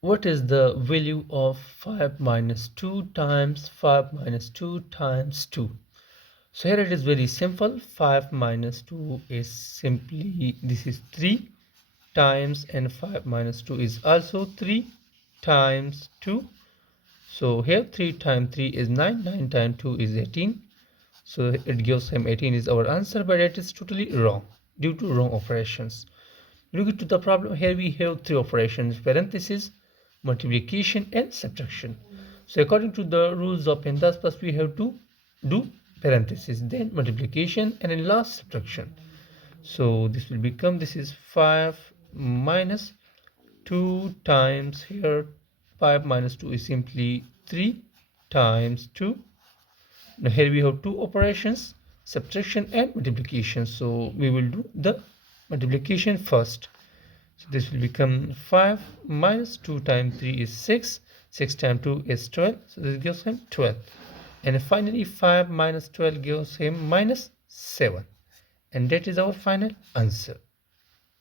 what is the value of 5 minus 2 times 5 minus 2 times 2? So here it is very simple. 5 minus 2 is simply, this is 3 times, and 5 minus 2 is also 3 times 2. So here 3 times 3 is 9, 9 times 2 is 18. So it gives him 18 is our answer, but it is totally wrong due to wrong operations. Look to the problem. Here we have three operations: parenthesis, multiplication, and subtraction. So according to the rules of Pemdas, first we have to do parenthesis, then multiplication, and then last subtraction. So this will become, this is 5 minus 2 times, here 5 minus 2 is simply 3 times 2. Now here we have two operations, subtraction and multiplication. So we will do the multiplication first. So this will become 5 minus 2 times 3 is 6. 6 times 2 is 12. So this gives him 12. And finally 5 minus 12 gives him minus 7. And that is our final answer.